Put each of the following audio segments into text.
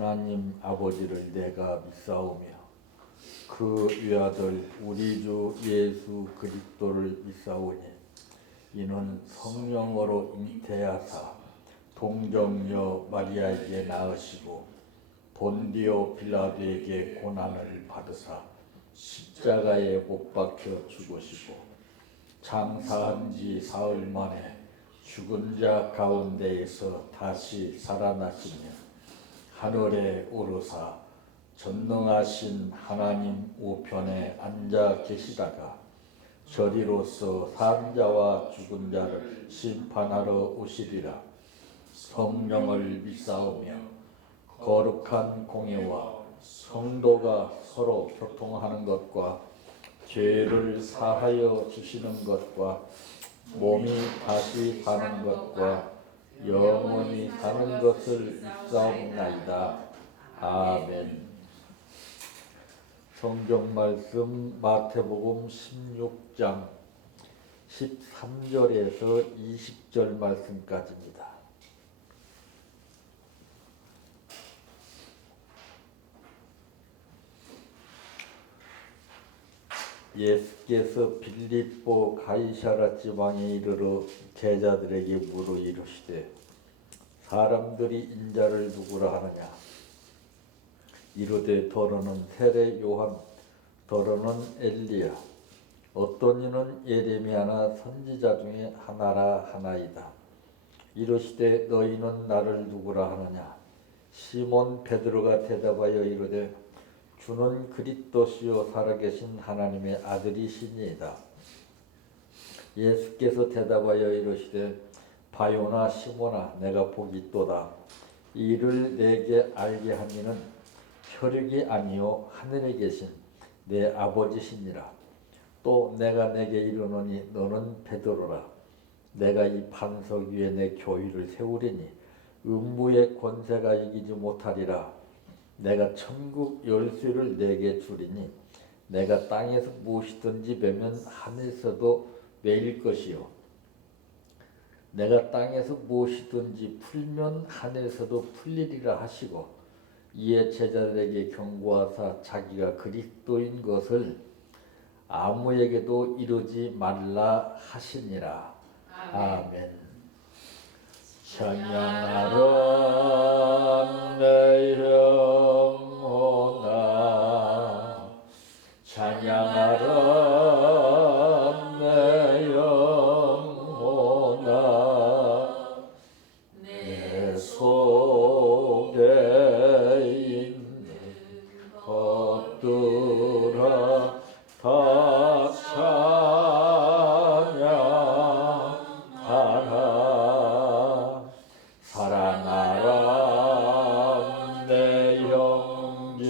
하나님 아버지를 내가 믿사오며 그 외아들 우리 주 예수 그리스도를 믿사오니 이는 성령으로 잉태하사 동정녀 마리아에게 낳으시고 본디오 빌라도에게 고난을 받으사 십자가에 못 박혀 죽으시고 장사한 지 사흘 만에 죽은 자 가운데에서 다시 살아나시며 하늘에 오르사 전능하신 하나님 우편에 앉아 계시다가 저리로서 산자와 죽은 자를 심판하러 오시리라. 성령을 믿사오며 거룩한 공예와 성도가 서로 교통하는 것과 죄를 사하여 주시는 것과 몸이 다시 사는 것과 영원히 사는 것을 믿사옵나이다. 아멘. 성경 말씀 마태복음 16장 13절에서 20절 말씀까지입니다. 예수께서 빌립보 가이사랴 지방에 이르러 제자들에게 물어 이르시되 사람들이 인자를 누구라 하느냐. 이르되 더러는 세례 요한, 더러는 엘리야, 어떤 이는 예레미야나 선지자 중에 하나라 하나이다. 이르시되 너희는 나를 누구라 하느냐. 시몬 베드로가 대답하여 이르되 주는 그리스도시요 살아계신 하나님의 아들이시니이다. 예수께서 대답하여 이르시되 바요나 시몬아 내가 복이 있도다. 이를 내게 알게 한 이는 혈육이 아니요 하늘에 계신 내 아버지시니라. 또 내가 내게 이르노니 너는 베드로라. 내가 이 반석 위에 내 교회를 세우리니 음부의 권세가 이기지 못하리라. 내가 천국 열쇠를 내게 주리니 내가 땅에서 무엇이든지 베면 하늘에서도 베일 것이요 내가 땅에서 무엇이든지 풀면 하늘에서도 풀리리라 하시고 이에 제자들에게 경고하사 자기가 그리스도인 것을 아무에게도 이루지 말라 하시니라. 아멘. 찬양하라 내 영혼아, 찬양하라 내 영혼아, 내 속에 있는 것들아 다 찬양하라. 사랑하라 내 형제를,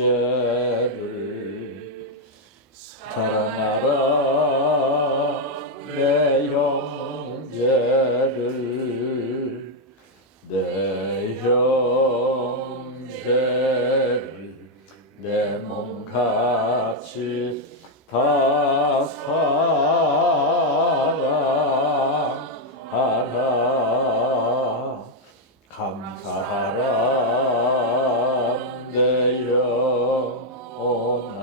사랑하라 내 형제를, 내 형제를 내 몸같이 다 사랑하라. 감사하라 내 영혼아,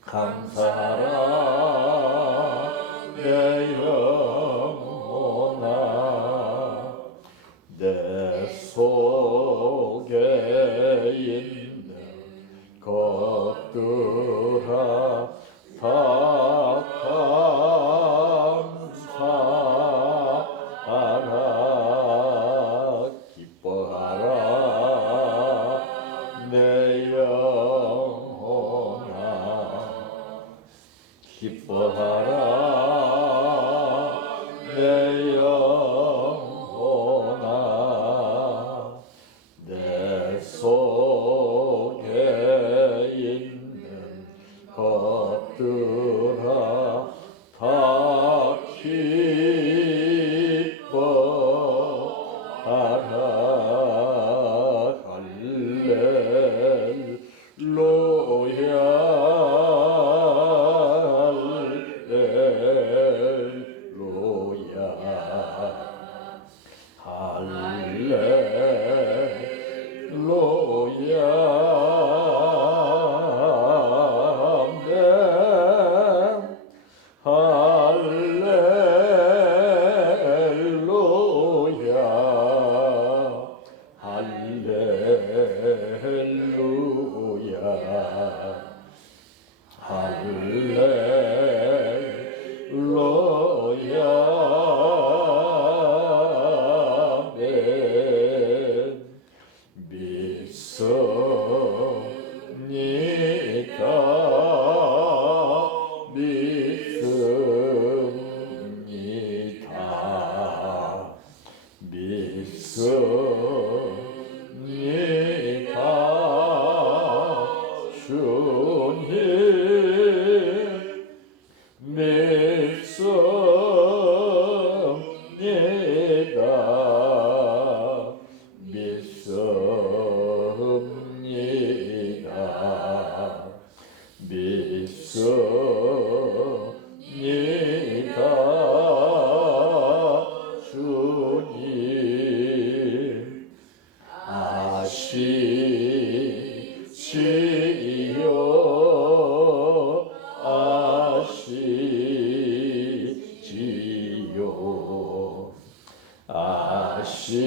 감사하라 내 영혼아, 내 속에 있는 것들아 다 감사하라. 기뻐하라 내 영혼아, 기뻐하라 내 영혼아, 내 속에 있는 것들아 다 기뻐하라. 할렐루야 할렐루야 아멘 믿습니다 주님 믿습니다 믿습니다 믿습니다 주님 아시지요 아시지요 아시지요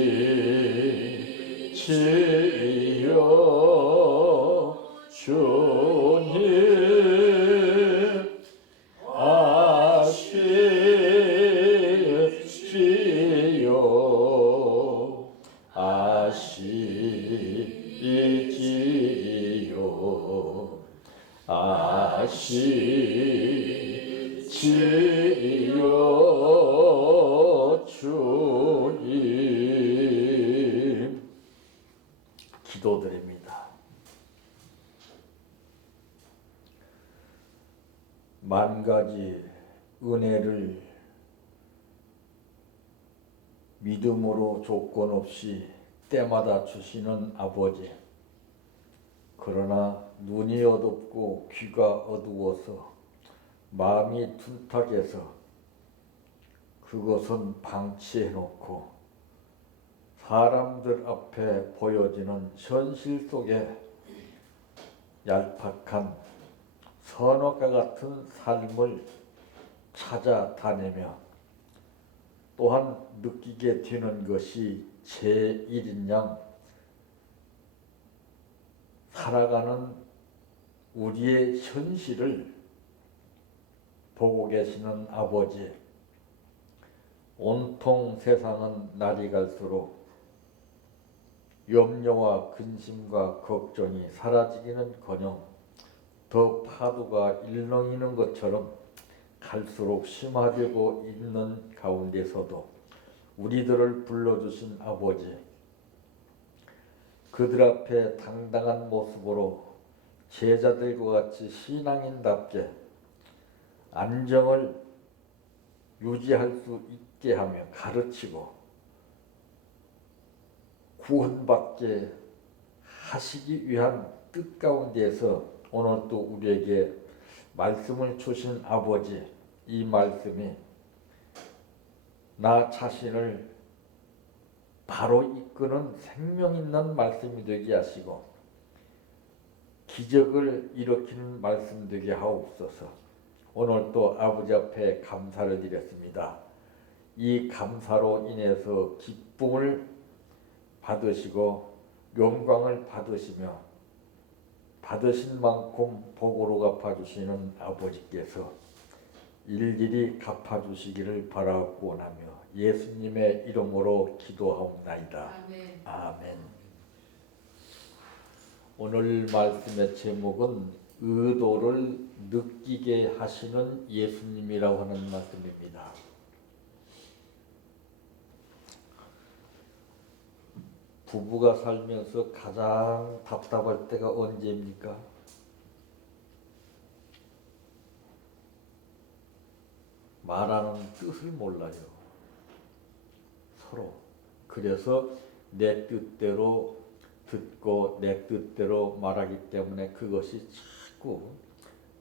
주님 아시지요 아시지요 아시지요 주님 기도드립니다. 만 가지 은혜를 믿음으로 조건 없이 때마다 주시는 아버지, 그러나 눈이 어둡고 귀가 어두워서 마음이 둔탁해서 그것은 방치해놓고 사람들 앞에 보여지는 현실 속에 얄팍한 선악과 같은 삶을 찾아다니며 또한 느끼게 되는 것이 제1인 양 살아가는 우리의 현실을 보고 계시는 아버지, 온통 세상은 날이 갈수록 염려와 근심과 걱정이 사라지기는커녕 더 파도가 일렁이는 것처럼 갈수록 심화되고 있는 가운데서도 우리들을 불러주신 아버지, 그들 앞에 당당한 모습으로 제자들과 같이 신앙인답게 안정을 유지할 수 있게 하며 가르치고 구원받게 하시기 위한 뜻 가운데서 오늘 또 우리에게 말씀을 주신 아버지, 이 말씀이 나 자신을 바로 이끄는 생명 있는 말씀이 되게 하시고 기적을 일으키는 말씀 되게 하옵소서. 오늘 또 아버지 앞에 감사를 드렸습니다. 이 감사로 인해서 기쁨을 받으시고 영광을 받으시며 받으신 만큼 복으로 갚아주시는 아버지께서 일일이 갚아주시기를 바라고 원하며 예수님의 이름으로 기도하옵나이다. 아멘. 아멘. 오늘 말씀의 제목은 의도를 느끼게 하시는 예수님이라고 하는 말씀입니다. 부부가 살면서 가장 답답할 때가 언제입니까? 말하는 뜻을 몰라요. 서로. 그래서 내 뜻대로 듣고 내 뜻대로 말하기 때문에 그것이 자꾸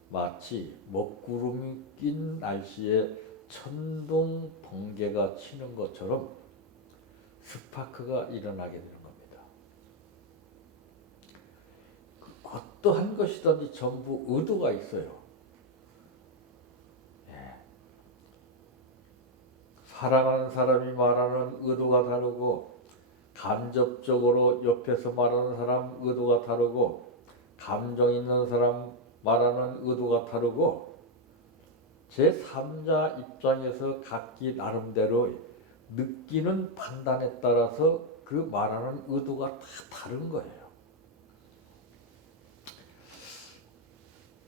마치 먹구름이 낀 날씨에 천둥 번개가 치는 것처럼 스파크가 일어나게 되는 겁니다. 어떠한 것이든지 전부 의도가 있어요. 사랑하는 사람이 말하는 의도가 다르고 간접적으로 옆에서 말하는 사람 의도가 다르고 감정 있는 사람 말하는 의도가 다르고 제3자 입장에서 각기 나름대로 느끼는 판단에 따라서 그 말하는 의도가 다 다른 거예요.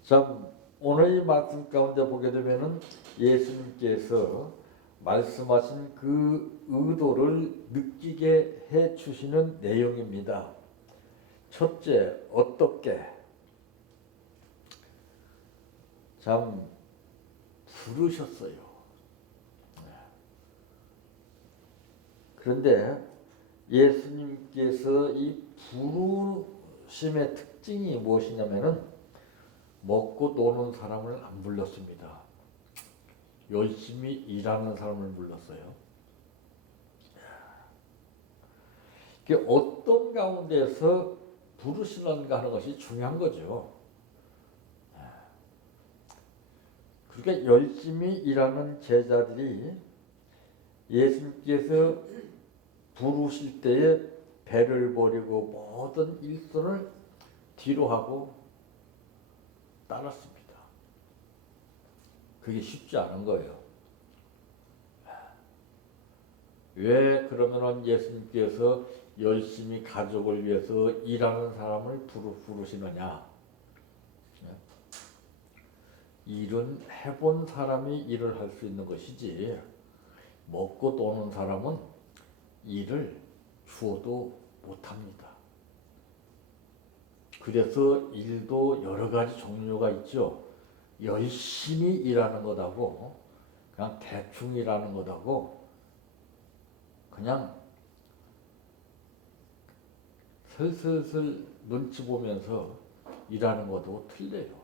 자, 오늘 이 말씀 가운데 보게 되면은 예수님께서 말씀하신 그 의도를 느끼게 해 주시는 내용입니다. 첫째, 어떻게? 참 부르셨어요. 그런데 예수님께서 이 부르심의 특징이 무엇이냐면은 먹고 노는 사람을 안 불렀습니다. 열심히 일하는 사람을 불렀어요. 어떤 가운데서 부르시는가 하는 것이 중요한 거죠. 그러니까 열심히 일하는 제자들이 예수님께서 부르실 때에 배를 버리고 모든 일선을 뒤로 하고 따랐습니다. 그게 쉽지 않은 거예요. 왜 그러면은 예수님께서 열심히 가족을 위해서 일하는 사람을 부르시느냐? 일은 해본 사람이 일을 할 수 있는 것이지 먹고 도는 사람은 일을 주어도 못합니다. 그래서 일도 여러 가지 종류가 있죠. 열심히 일하는 것하고 그냥 대충 일하는 것하고 그냥 슬슬슬 눈치 보면서 일하는 것하고 틀려요.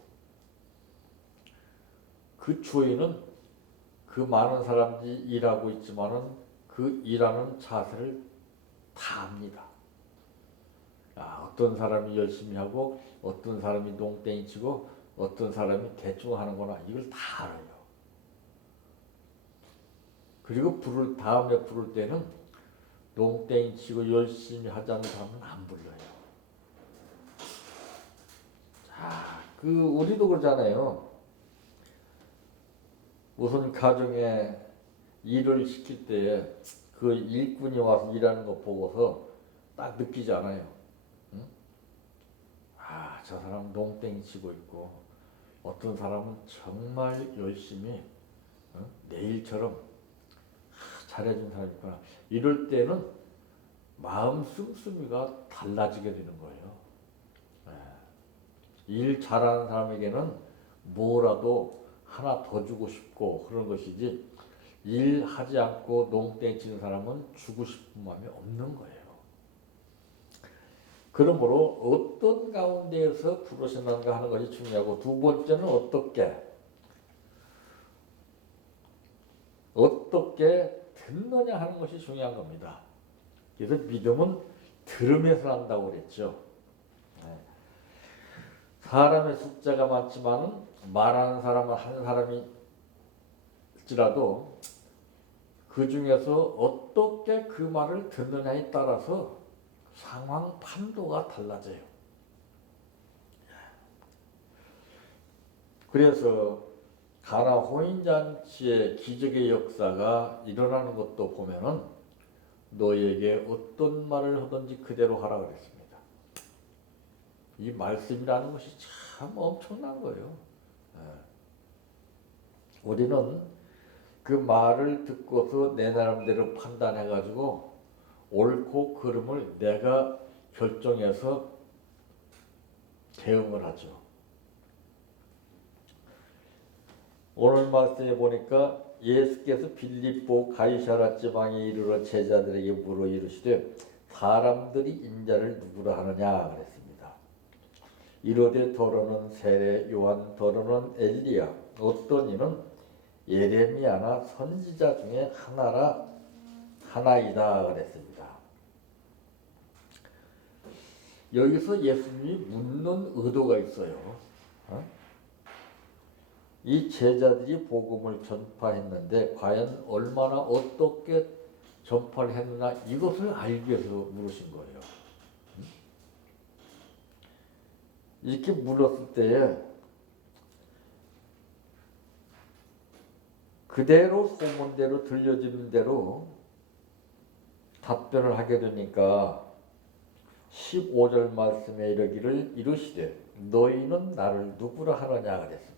그 주인은 그 많은 사람들이 일하고 있지만은 그 일하는 자세를 다 압니다. 어떤 사람이 열심히 하고 어떤 사람이 농땡이 치고 어떤 사람이 대충 하는구나 이걸 다 알아요. 그리고 다음에 부를 때는 농땡이 치고 열심히 하자는 사람은 안 불러요. 자, 우리도 그러잖아요. 우선 가정에 일을 시킬 때 그 일꾼이 와서 일하는 거 보고서 딱 느끼지 않아요. 응? 저 사람 농땡이 치고 있고 어떤 사람은 정말 열심히 내일처럼 잘해준 사람이 있구나. 이럴 때는 마음 씀씀이가 달라지게 되는 거예요. 일 잘하는 사람에게는 뭐라도 하나 더 주고 싶고 그런 것이지 일하지 않고 농땡이 치는 사람은 주고 싶은 마음이 없는 거예요. 그러므로 어떤 가운데에서 부르시는가 하는 것이 중요하고 두 번째는 어떻게 듣느냐 하는 것이 중요한 겁니다. 그래서 믿음은 들음에서 난다고 그랬죠. 사람의 숫자가 많지만은 말하는 사람은 한 사람일지라도 그 중에서 어떻게 그 말을 듣느냐에 따라서 상황 판도가 달라져요. 그래서 가나 혼인잔치의 기적의 역사가 일어나는 것도 보면은 너희에게 어떤 말을 하든지 그대로 하라 그랬습니다. 이 말씀이라는 것이 참 엄청난 거예요. 우리는 그 말을 듣고서 내 나름대로 판단해가지고 옳고 그름을 내가 결정해서 대응을 하죠. 오늘 말씀에 보니까 예수께서 빌립보 가이사라 지방에 이르러 제자들에게 물어 이르시되 사람들이 인자를 누구라 하느냐 그랬습니다. 이르되 더러는 세례 요한 더러는 엘리야 어떤 이는 예레미야나 선지자 중에 하나이다 그랬습니다. 여기서 예수님이 묻는 의도가 있어요. 이 제자들이 복음을 전파했는데 과연 얼마나 어떻게 전파를 했느냐 이것을 알기 위해서 물으신 거예요. 이렇게 물었을 때에 그대로 소문대로 들려지는 대로 답변을 하게 되니까 15절 말씀에 이르시되 너희는 나를 누구라 하느냐 그랬습니다.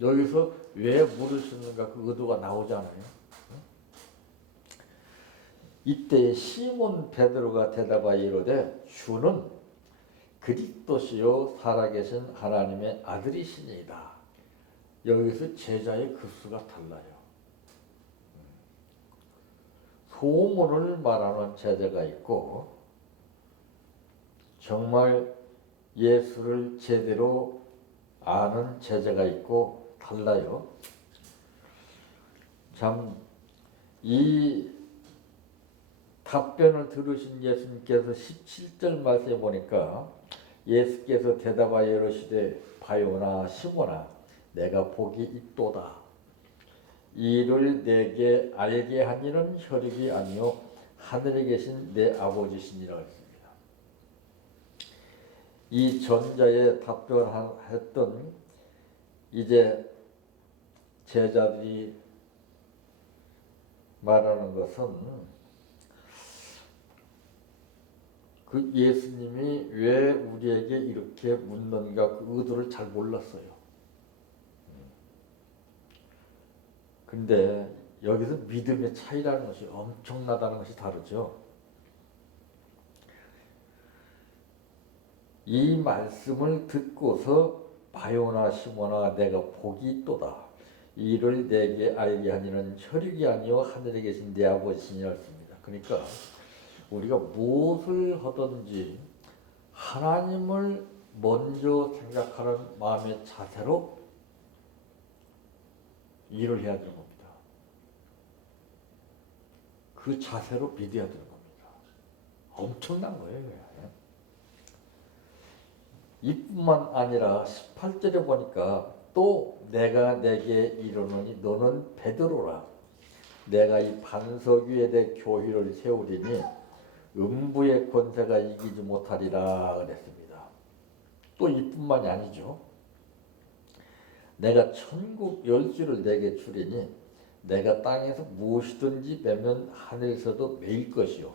여기서 왜 물으시는가 그 의도가 나오잖아요. 이때 시몬 베드로가 대답하여 이르되 주는 그리스도시요 살아계신 하나님의 아들이시니이다. 여기서 제자의 급수가 달라요. 소문을 말하는 제자가 있고 정말 예수를 제대로 아는 제자가 있고 달라요. 참 이 답변을 들으신 예수님께서 17절 말씀에 보니까 예수께서 대답하여 이르시되 바요나 시몬아 내가 복이 있도다. 이를 내게 알게 한 이는 혈육이 아니요 하늘에 계신 내 아버지시니라 했습니다. 이 전자에 답변했던 이제 제자들이 말하는 것은 그 예수님이 왜 우리에게 이렇게 묻는가 그 의도를 잘 몰랐어요. 근데 여기서 믿음의 차이라는 것이 엄청나다는 것이 다르죠. 이 말씀을 듣고서 바요나 시몬아 내가 복이 있도다. 이를 내게 알게 하니는 혈육이 아니요 하늘에 계신 내 아버지시니라 했습니다. 그러니까 우리가 무엇을 하든지 하나님을 먼저 생각하는 마음의 자세로 일을 해야 되는 겁니다. 그 자세로 믿어야 되는 겁니다. 엄청난 거예요. 이뿐만 아니라 18절에 보니까 또 내가 내게 이르노니 너는 베드로라. 내가 이 반석 위에 내 교회를 세우리니 음부의 권세가 이기지 못하리라 그랬습니다. 또 이뿐만이 아니죠. 내가 천국 열쇠를 내게 주리니 내가 땅에서 무엇이든지 매면 하늘에서도 매일 것이요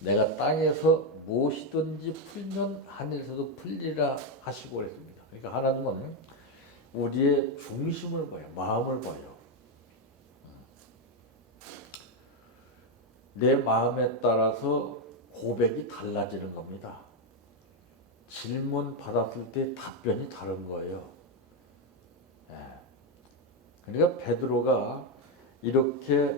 내가 땅에서 무엇이든지 풀면 하늘에서도 풀리라 하시고 그랬습니다. 그러니까 하나님은 우리의 중심을 봐요. 마음을 봐요. 내 마음에 따라서 고백이 달라지는 겁니다. 질문 받았을 때 답변이 다른 거예요. 그러니까 베드로가 이렇게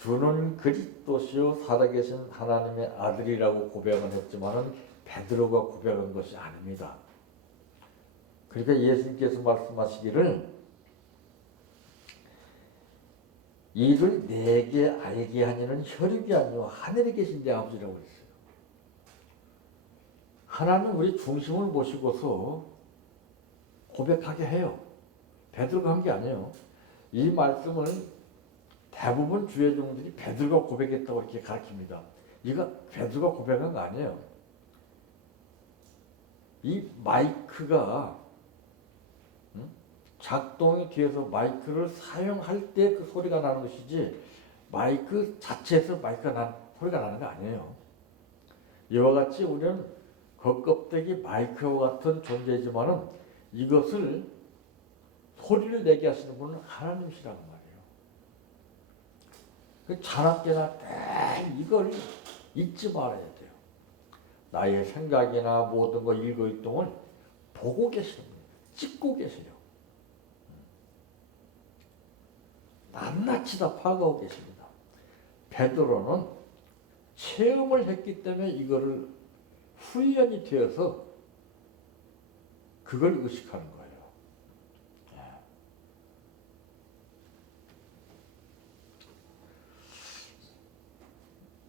주는 그리스도시요 살아계신 하나님의 아들이라고 고백은 했지만은 베드로가 고백한 것이 아닙니다. 그러니까 예수님께서 말씀하시기를 이를 내게 알게 하니는 혈육이 아니요 하늘에 계신 내 아버지라고 했어요. 하나님 우리 중심을 모시고서 고백하게 해요. 베드로가 한 게 아니에요. 이 말씀을 대부분 주의 종들이 베드로가 고백했다고 이렇게 가르칩니다. 이거 베드로가 고백한 거 아니에요. 이 마이크가 작동이 뒤에서 마이크를 사용할 때 그 소리가 나는 것이지 마이크 자체에서 소리가 나는 거 아니에요. 이와 같이 우리는 겉껍데기 마이크와 같은 존재이지만은 이것을 소리를 내게 하시는 분은 하나님이시라는 말이에요. 그 자나깨나 이걸 잊지 말아야 돼요. 나의 생각이나 모든 거 일거이동을 보고 계시는 거예요. 찍고 계시려. 낱낱이 다 파악하고 계십니다. 베드로는 체험을 했기 때문에 이거를 훈련이 되어서 그걸 의식하는 거예요.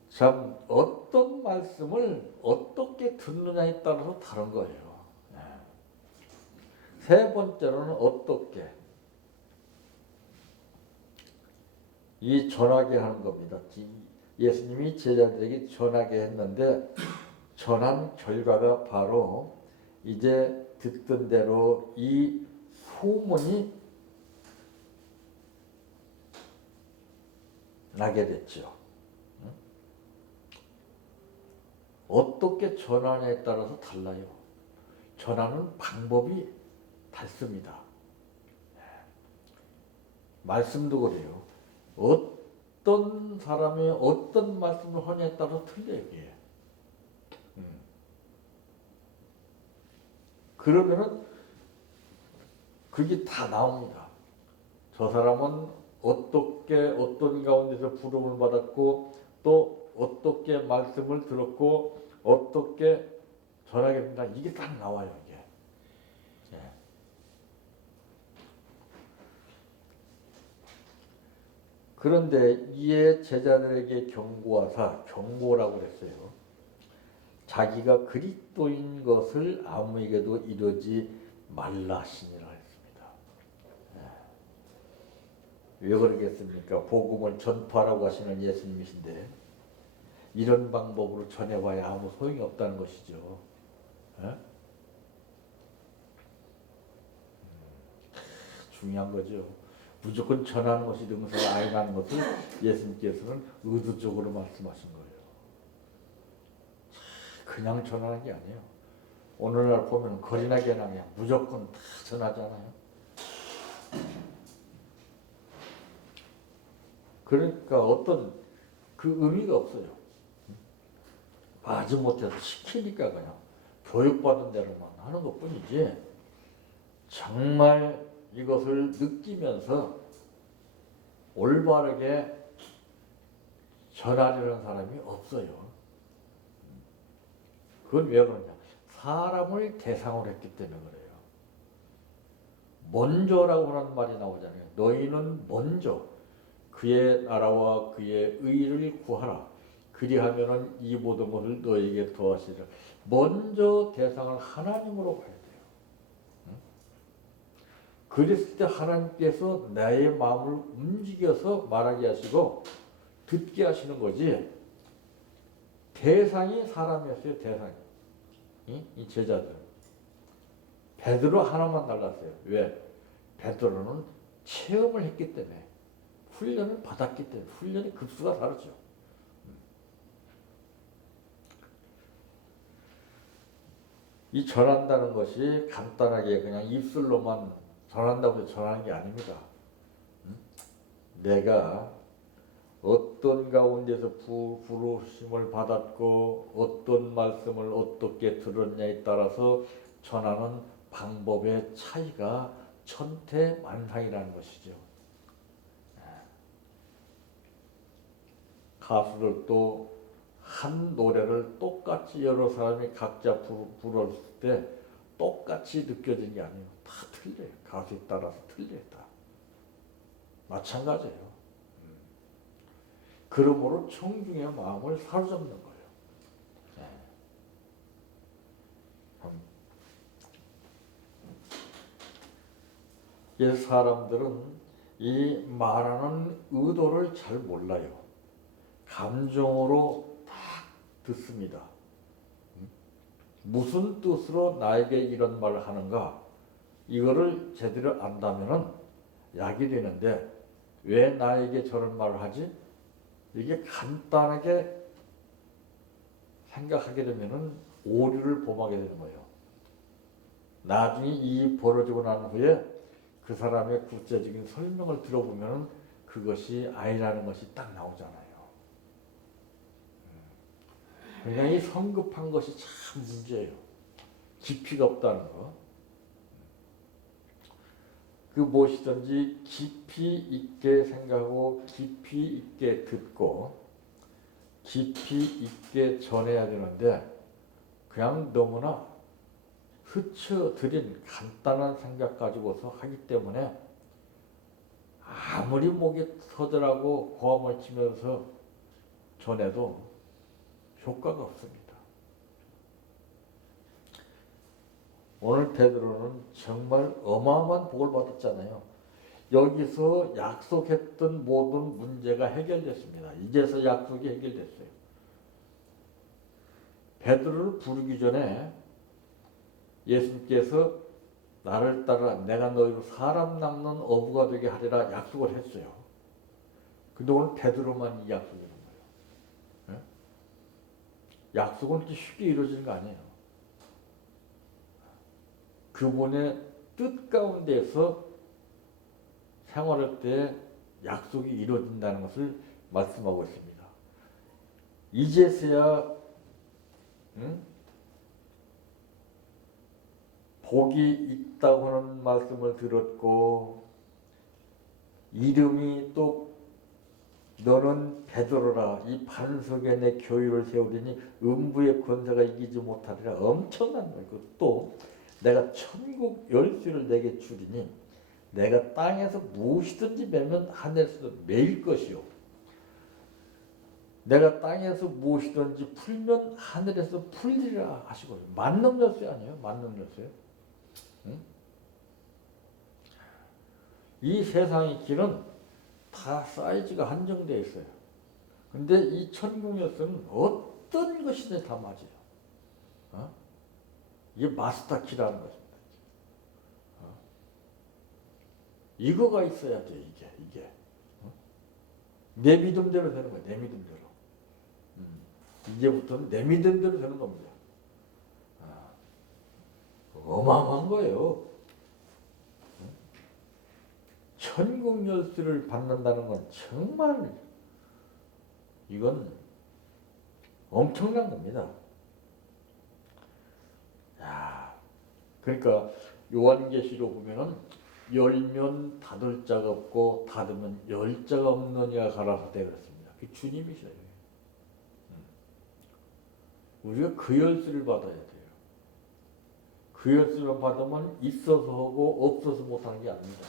참 어떤 말씀을 어떻게 듣느냐에 따라서 다른 거예요. 세 번째로는 어떻게 이 전하게 하는 겁니다. 예수님이 제자들에게 전하게 했는데 전한 결과가 바로 이제 듣던 대로 이 소문이 나게 됐죠. 어떻게 전하냐에 따라서 달라요. 전하는 방법이 다릅니다. 말씀도 그래요. 어떤 사람이 어떤 말씀을 하냐에 따라서 틀려요. 이게. 그러면은 그게 다 나옵니다. 저 사람은 어떻게 어떤 가운데서 부름을 받았고 또 어떻게 말씀을 들었고 어떻게 전하게 된다. 이게 딱 나와요. 이게. 예. 그런데 이에 제자들에게 경고하사 경고라고 그랬어요. 자기가 그리스도인 것을 아무에게도 이르지 말라 하시니라 했습니다. 왜 그러겠습니까? 복음을 전파하라고 하시는 예수님이신데 이런 방법으로 전해봐야 아무 소용이 없다는 것이죠. 중요한 거죠. 무조건 전하는 것이 능사가 아니라는 것을 예수님께서는 의도적으로 말씀하신 거예요. 그냥 전하는 게 아니에요. 오늘날 보면 거리나 개나 그냥 무조건 다 전하잖아요. 그러니까 어떤 그 의미가 없어요. 마지못해서 시키니까 그냥 교육받은 대로만 하는 것 뿐이지 정말 이것을 느끼면서 올바르게 전하려는 사람이 없어요. 그건 왜 그러냐? 사람을 대상으로 했기 때문에 그래요. 먼저라고 하는 말이 나오잖아요. 너희는 먼저 그의 나라와 그의 의를 구하라. 그리하면은 이 모든 것을 너희에게 더하시리라. 먼저 대상을 하나님으로 봐야 돼요. 그랬을 때 하나님께서 나의 마음을 움직여서 말하게 하시고 듣게 하시는 거지. 대상이 사람이었어요. 대상이. 이 제자들. 베드로 하나만 달랐어요. 왜? 베드로는 체험을 했기 때문에 훈련을 받았기 때문에 훈련의 급수가 다르죠. 이 전한다는 것이 간단하게 그냥 입술로만 전한다고 해서 전하는 게 아닙니다. 내가 어떤 가운데서 부르심을 받았고 어떤 말씀을 어떻게 들었냐에 따라서 전하는 방법의 차이가 천태만상이라는 것이죠. 가수들도 한 노래를 똑같이 여러 사람이 각자 불렀을 때 똑같이 느껴지는 게 아니에요. 다 틀려요. 가수에 따라서 틀려요. 다. 마찬가지예요. 그러므로 청중의 마음을 사로잡는 거예요. 이 사람들은 이 말하는 의도를 잘 몰라요. 감정으로 딱 듣습니다. 무슨 뜻으로 나에게 이런 말을 하는가? 이거를 제대로 안다면은 약이 되는데 왜 나에게 저런 말을 하지? 이게 간단하게 생각하게 되면은 오류를 범하게 되는 거예요. 나중에 이 벌어지고 난 후에 그 사람의 구체적인 설명을 들어보면은 그것이 아니라는 것이 딱 나오잖아요. 그러니까 이 성급한 것이 참 문제예요. 깊이가 없다는 거. 그 무엇이든지 깊이 있게 생각하고 깊이 있게 듣고 깊이 있게 전해야 되는데 그냥 너무나 스쳐들인 간단한 생각 가지고서 하기 때문에 아무리 목이 터져라고 고함을 치면서 전해도 효과가 없습니다. 오늘 베드로는 정말 어마어마한 복을 받았잖아요. 여기서 약속했던 모든 문제가 해결됐습니다. 이제서 약속이 해결됐어요. 베드로를 부르기 전에 예수님께서 나를 따라 내가 너희로 사람 낚는 어부가 되게 하리라 약속을 했어요. 근데 오늘 베드로만 이 약속이 있는 거예요. 예? 약속은 그렇게 쉽게 이루어지는 거 아니에요. 그분의 뜻 가운데서 생활할 때 약속이 이루어진다는 것을 말씀하고 있습니다. 이제서야 복이 있다고 하는 말씀을 들었고 이름이 또 너는 베드로라 이 반석에 내 교회를 세우리니 음부의 권세가 이기지 못하리라 엄청난 거예요. 또 내가 천국 열쇠를 내게 주리니 내가 땅에서 무엇이든지 매면 하늘에서도 매일 것이요 내가 땅에서 무엇이든지 풀면 하늘에서 풀리라 하시고 만능 열쇠 아니에요? 만능 열쇠. 응? 이 세상의 길은 다 사이즈가 한정되어 있어요. 근데 이 천국 열쇠는 어떤 것이든 다 맞아요. 어? 이게 마스터 키라는 것입니다. 어? 이거가 있어야 돼 이게. 어? 내 믿음대로 되는 거야. 내 믿음대로. 이제부터는 내 믿음대로 되는 겁니다. 어마어마한 거예요. 천국 열쇠를 받는다는 건 정말 이건 엄청난 겁니다. 야, 그러니까 요한계시록 보면은 열면 닫을 자가 없고 닫으면 열 자가 없느니가 가라사대 그랬습니다. 그 주님이셔요. 우리가 그 열쇠를 받아야 돼요. 그 열쇠를 받으면 있어서 하고 없어서 못하는 게 아닙니다.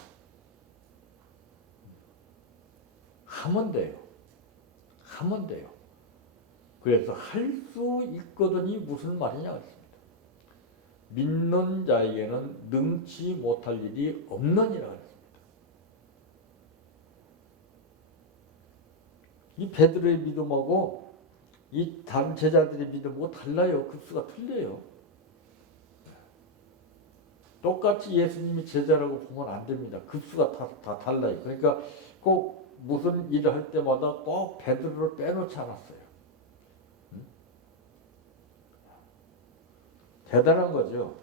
하면 돼요. 하면 돼요. 그래서 할 수 있거든이 무슨 말이냐 했습니다. 믿는 자에게는 능치 못할 일이 없느니라 했습니다. 이 베드로의 믿음하고 이 다른 제자들의 믿음하고 달라요. 급수가 틀려요. 똑같이 예수님이 제자라고 보면 안 됩니다. 급수가 다 달라요. 그러니까 꼭 무슨 일을 할 때마다 꼭 베드로를 빼놓지 않았어요. 대단한 거죠.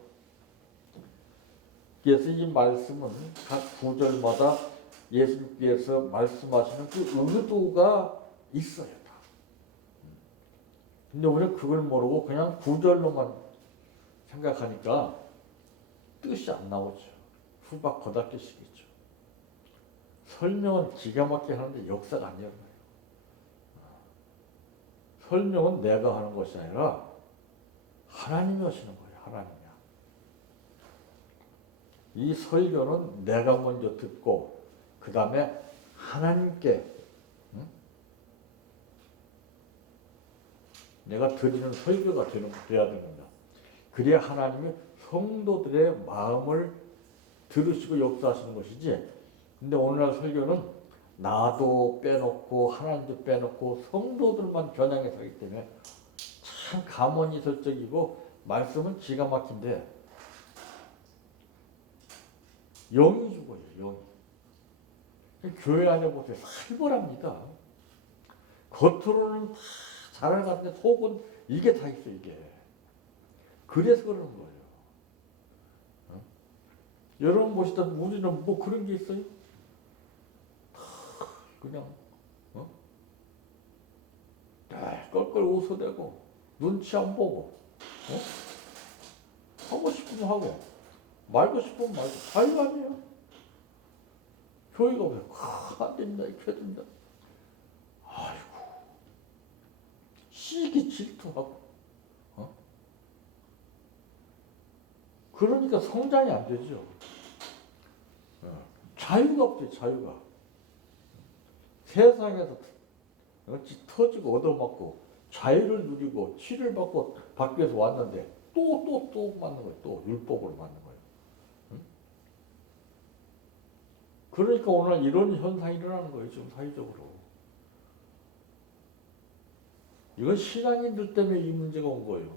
그래서 이 말씀은 각 구절마다 예수님께서 말씀하시는 그 의도가 있어요. 다. 근데 우리는 그걸 모르고 그냥 구절로만 생각하니까 뜻이 안 나오죠. 후박 거닥개시겠죠. 설명은 기가 막히게 하는데 역사가 아니에요. 설명은 내가 하는 것이 아니라 하나님이 하시는 거예요. 하나님이야. 이 설교는 내가 먼저 듣고 그 다음에 하나님께 내가 드리는 설교가 돼야 됩니다. 그래야 하나님이 성도들의 마음을 들으시고 역사하시는 것이지. 근데 오늘날 설교는 나도 빼놓고 하나님도 빼놓고 성도들만 겨냥해서 하기 때문에 참 가문이설적이고 말씀은 기가 막힌데 영이 죽어요. 영이. 교회 안에 보세요. 살벌합니다. 겉으로는 다 잘해놨는데 속은 이게 다 있어 이게. 그래서 그러는 거예요. 어? 여러분 보시다 우리는 뭐 그런 게 있어요? 그냥 껄껄 웃어대고 눈치 안 보고 하고 싶으면 하고 말고 싶으면 말고 자유 아니에요. 교회가 왜 안 된다 이렇게 된다. 아이고 시기 질투하고 그러니까 성장이 안 되죠. 자유가 없죠. 자유가. 세상에서 터지고 얻어맞고 자유를 누리고 치를 받고 밖에서 왔는데 또 맞는 거예요. 또 율법으로 맞는 거예요. 그러니까 오늘 이런 현상이 일어나는 거예요. 지금 사회적으로. 이건 신앙인들 때문에 이 문제가 온 거예요.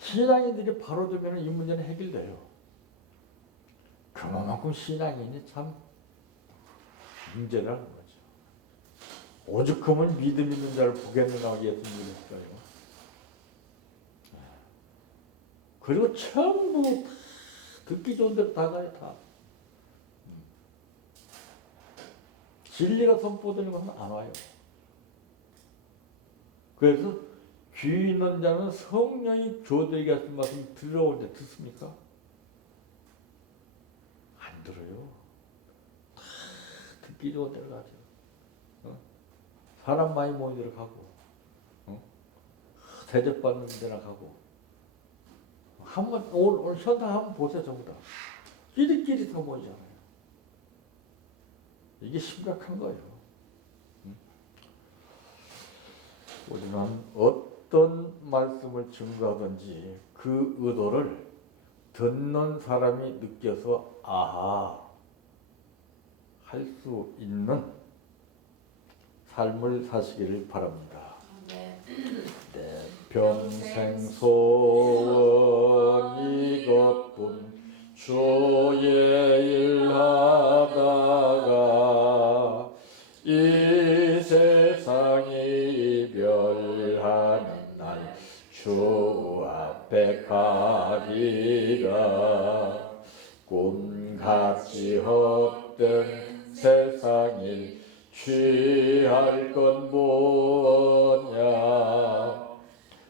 신앙인들이 바로 되면 이 문제는 해결돼요. 그만큼 신앙인이 참 문제라는 거죠. 오죽하면 믿음 있는 자를 보겠느냐고 예수님이랬어요. 그리고 전부 듣기 좋은 대로 다 가요. 다. 진리가 선포되는 것은 안 와요. 그래서 귀 있는 자는 성령이 교들에게 하신 말씀 들어오는데 듣습니까? 안 들어요. 다 듣기 좋은 데로 가죠. 사람 많이 모이는 데로 가고, 대접받는 데나 가고. 한번 오늘 현상 한번 보세요. 전부 다 끼리끼리 다 모이잖아요. 이게 심각한 거예요. 우리는 어떤 말씀을 증거하든지 그 의도를 듣는 사람이 느껴서 아하 할 수 있는 삶을 사시기를 바랍니다. 네, 평생 소원 이것뿐 주의 일하다가 이 세상이 이별하는 날 주 앞에 가리라. 꿈같이 헛된 세상일 취할 건 뭐냐.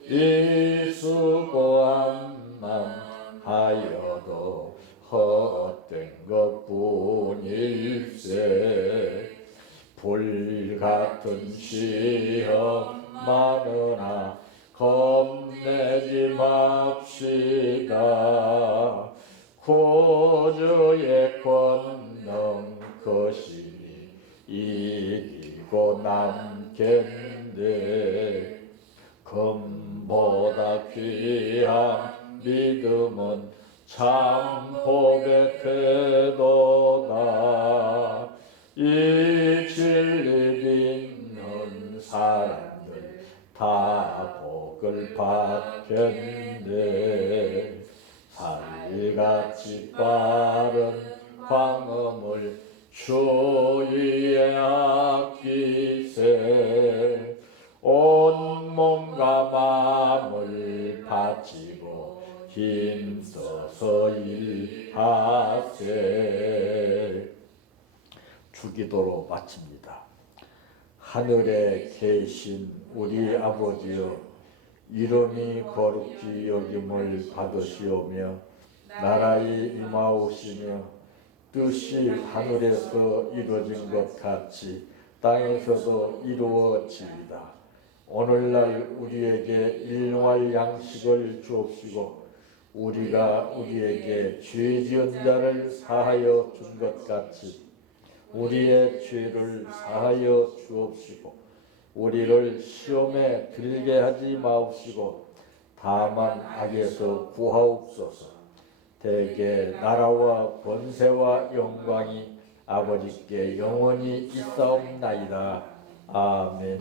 이 수고한 맘 하여도 헛된 것뿐일세. 불같은 시험 많으나 겁내지 맙시다. 구주의 권능 거시니 이기고 남겠네. 금보다 귀한 믿음은 참 복의 태도다. 이 진리 믿는 사람들 다 복을 받겠네. 살같이 빠른 광음을 주 위에 아끼세. 온 몸과 마음을 바치고 힘써서 일하세. 주기도로 마칩니다. 하늘에 계신 우리 아버지여, 이름이 거룩히 여김을 받으시오며 나라에 임하오시며 뜻이 하늘에서 이루어진 것 같이 땅에서도 이루어지이다. 오늘날 우리에게 일용할 양식을 주옵시고 우리가 우리에게 죄 지은 자를 사하여 준 것 같이 우리의 죄를 사하여 주옵시고 우리를 시험에 들게 하지 마옵시고 다만 악에서 구하옵소서. 대개 나라와 권세와 영광이 아버지께 영원히 있사옵나이다. 아멘.